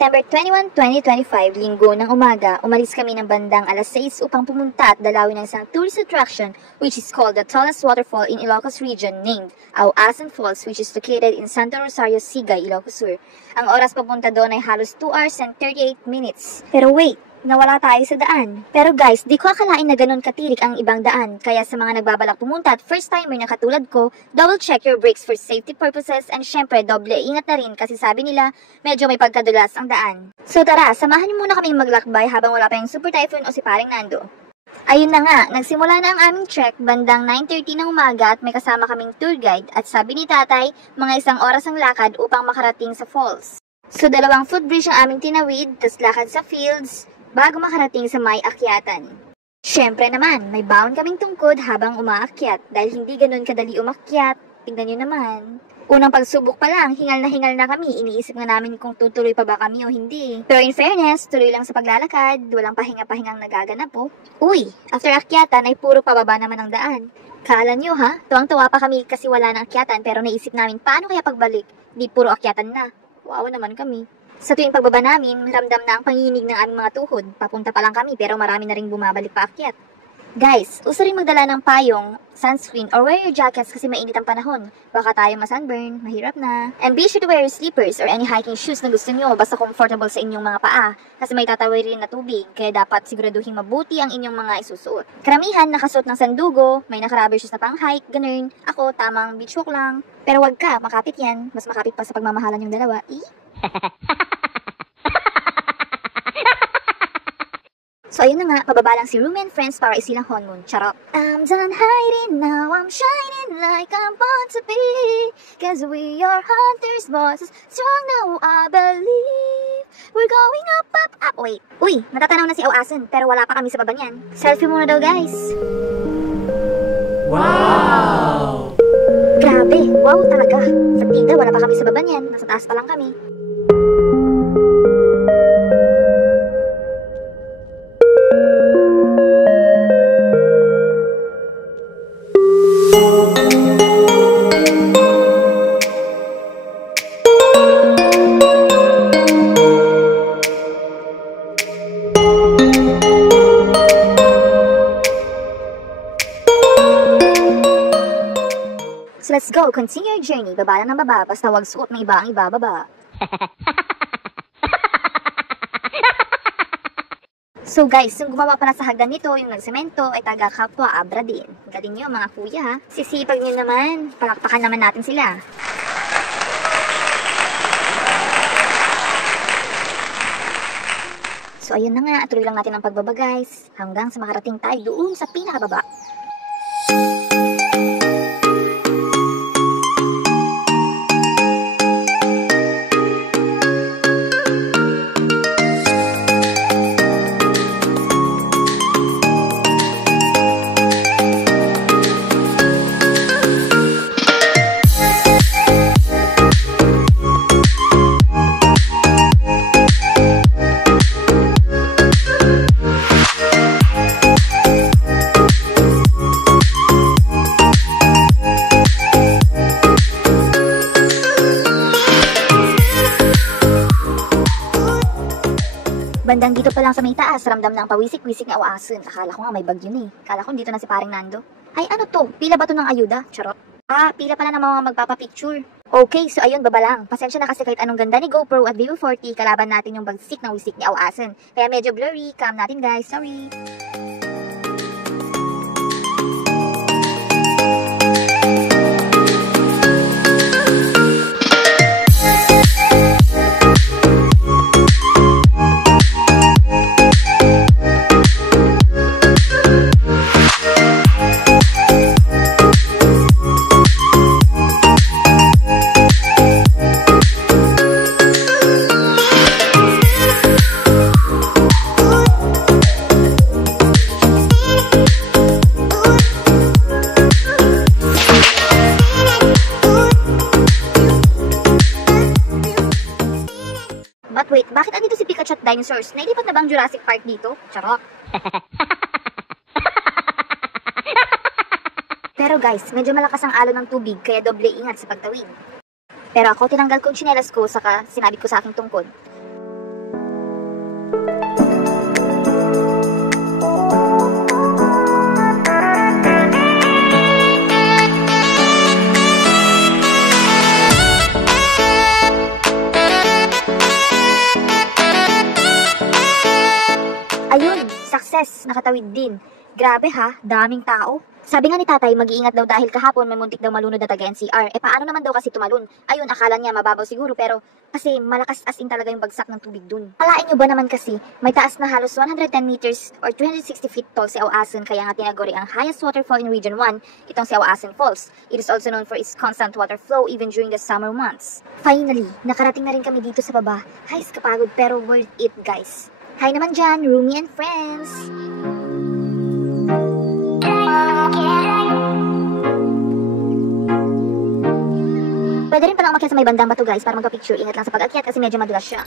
September 21, 2025, linggo ng umaga, umalis kami ng bandang alas 6 upang pumunta at dalawin ng isang tourist attraction which is called the tallest waterfall in Ilocos region named Auasan Falls, which is located in Santa Rosario, Sigay, Ilocos Sur. Ang oras papunta doon ay halos 2 hours and 38 minutes. Pero wait, nawala tayo sa daan. Pero guys, di ko akalain na ganun katirik ang ibang daan. Kaya sa mga nagbabalak pumunta at first timer na katulad ko, double check your brakes for safety purposes and syempre doble ingat na rin kasi sabi nila medyo may pagkadulas ang daan. So tara, samahan niyo muna kaming maglakbay habang wala pa yung Super Typhoon o si Paring Nando. Ayun na nga, nagsimula na ang aming trek bandang 9:30 ng umaga at may kasama kaming tour guide at sabi ni tatay, mga 1 oras ang lakad upang makarating sa falls. So 2 footbridge ang aming tinawid, tas lakad sa fields, bago makarating sa may akyatan. Siyempre naman, may baon kaming tungkod habang umaakyat dahil hindi ganun kadali umakyat. Tingnan nyo naman. Unang pagsubok pa lang, hingal na kami. Iniisip nga namin kung tutuloy pa ba kami o hindi. Pero in fairness, tuloy lang sa paglalakad. Walang pahinga-pahingang nagaganap po. Uy, after akyatan ay puro pababa naman ang daan. Kala nyo ha? Tuwang-tuwa pa kami kasi wala nang akyatan pero naisip namin paano kaya pagbalik? Di puro akyatan na. Wow naman kami. Sa tuwing pagbaba namin, ramdam na ang panginig ng aming mga tuhod. Papunta pa lang kami pero marami na ring bumabalik paakyat. Guys, uso rin magdala ng payong, sunscreen, or wear your jackets kasi mainit ang panahon. Baka tayo masunburn, mahirap na. And be sure to wear your slippers or any hiking shoes na gusto nyo basta comfortable sa inyong mga paa. Kasi may tatawirin na tubig, kaya dapat siguraduhin mabuti ang inyong mga isusuot. Karamihan nakasuot ng sandugo, may naka-rubber shoes na pang-hike, ganun. Ako, tamang beach walk lang. Pero wag ka, makapit yan. Mas makapit pa sa pagmamahalan yung dalawa. So ayun na nga, pababa lang si Rumi and friends para isilang honeymoon. Charot. I'm done hiding, now I'm shining like I'm born to be. Cause we are hunters, bosses, strong now I believe. We're going up. Wait. Uy, natatanaw na si Auasan, pero wala pa kami sa baba niyan. Selfie muna daw guys. Wow! Grabe, wow talaga. Partida, wala pa kami sa baba niyan. Nasa taas pa lang kami. So let's go, continue your journey. Baba lang ng baba, basta wag suot ng iba ang ibababa. So guys, yung gumawa pala sa hagdan nito, yung nagsemento, ay taga-kapwa Abra din. Galing nyo mga kuya ha. Sisipag nyo naman, palakpakan naman natin sila. So ayun na nga, tuloy lang natin ang pagbaba guys, hanggang sa makarating tayo doon sa pinakababa. Bandang dito pa lang sa may taas, ramdam na ang pawisik-wisik ni Auasan. Akala ko nga may bagyo na eh. Akala ko dito na si Paring Nando. Ay ano to? Pila ba to ng ayuda? Charot. Ah, pila pala ng mga magpapapicture. Okay, so ayun, baba lang. Pasensya na kasi kahit anong ganda ni GoPro at Vivo 40, kalaban natin yung bagsik ng wisik ni Auasan. Kaya medyo blurry, cam natin guys, sorry. But wait, bakit andito si Pikachu at dinosaurs? Nailipat na bang Jurassic Park dito? Charot. Pero guys, medyo malakas ang alon ng tubig kaya doble ingat sa pagtawid. Pero ako tinanggal ko yung tsinelas ko saka sinabi ko sa aking tungkod. tapos nakatawid din. Grabe ha, daming tao. Sabi nga ni tatay, mag-iingat daw dahil kahapon may muntik daw malunod na taga-NCR. Paano naman daw kasi tumalon? Ayun, akala niya mababaw siguro pero kasi malakas as in talaga yung bagsak ng tubig dun. Alain nyo ba naman kasi, may taas na halos 110 meters or 360 feet tall si Awasan kaya nga tinaguri ang highest waterfall in Region 1, itong si Awasan Falls. It is also known for its constant water flow even during the summer months. Finally, nakarating na rin kami dito sa baba. Hays kapagod pero worth it guys. Hi naman dyan, Rumi and friends! Pwede rin palang umakyat sa may bandang bato guys para magpa-picture. Ingat lang sa pag-akyat kasi medyo madulas siya.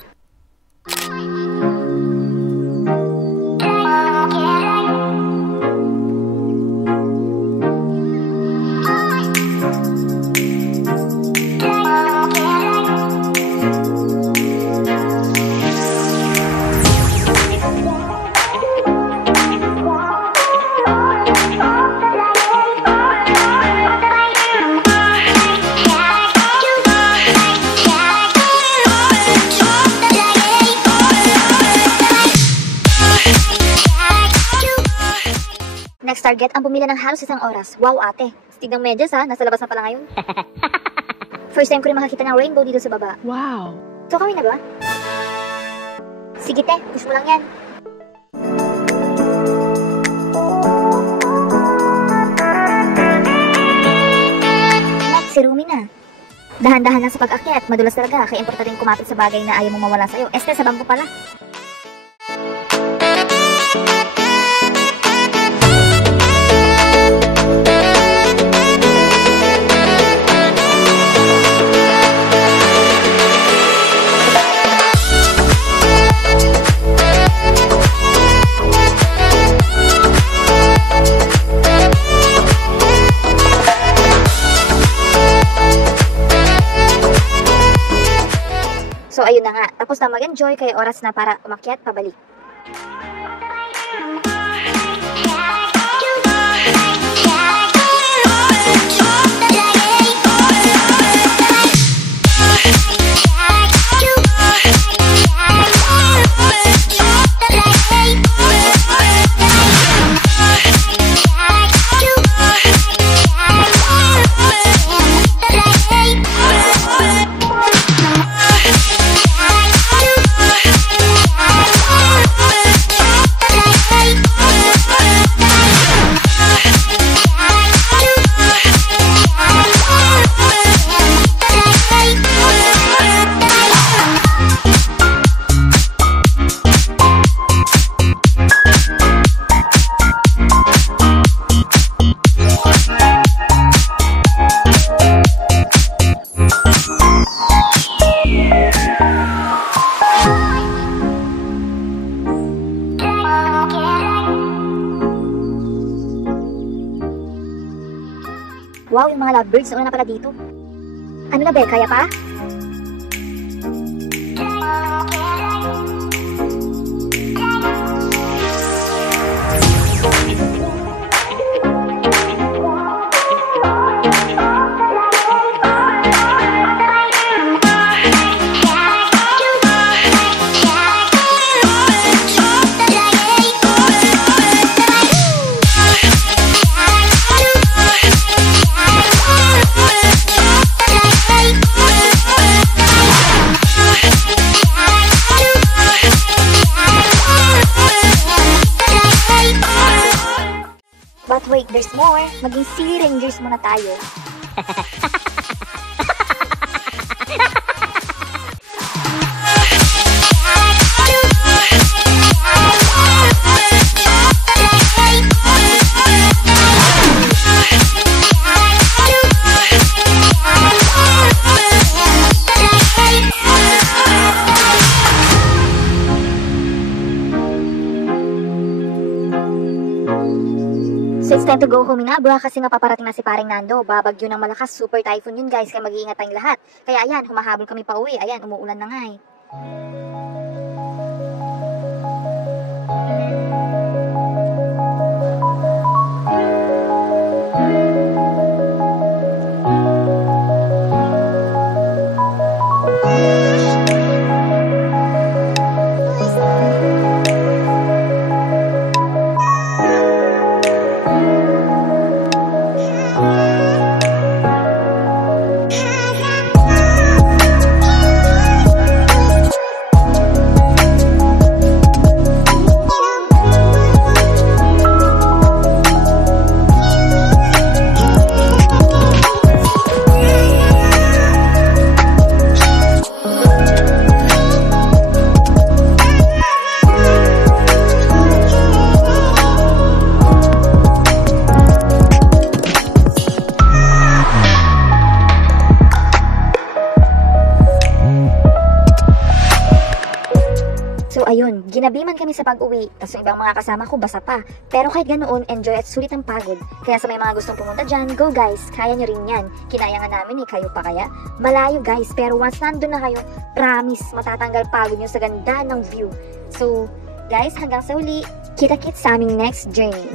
Next target, ang bumila ng halos 1 oras. Wow ate, stig ng medyas ha, nasa labas na pala ngayon. First time ko rin makakita ng rainbow dito sa baba. Wow! So kawin na ba? Sige te, push mo lang yan. Next, si Rumi na. Dahan-dahan lang sa pag-akyat, madulas talaga, kaya importante rin kumapit sa bagay na ayaw mong mawala sa'yo. Este, sa bangko pala. So ayun na nga, tapos na mag-enjoy kaya oras na para umakyat pabalik. Wow, yung mga lovebirds, nauna na pala dito. Ano na, Bel? Kaya pa? But wait, there's more. Maging Sea Rangers muna tayo. So it's time to go home na, bro, kasi nga paparating na si paring Nando. Babagyo ng malakas, super typhoon yun guys, kaya mag-iingat tayong lahat. Kaya ayan, humahabol kami pa uwi. Ayan, umuulan na nga eh. kami sa pag-uwi, tas yung ibang mga kasama ko basa pa. Pero kahit ganoon, enjoy at sulit ang pagod. Kaya sa may mga gustong pumunta dyan, go guys, kaya nyo rin yan. Kinaya nga namin kayo pa kaya? Malayo guys, pero once nandun na kayo, promise, matatanggal pagod nyo sa ganda ng view. So, guys, hanggang sa uli, kita-kits sa aming next journey.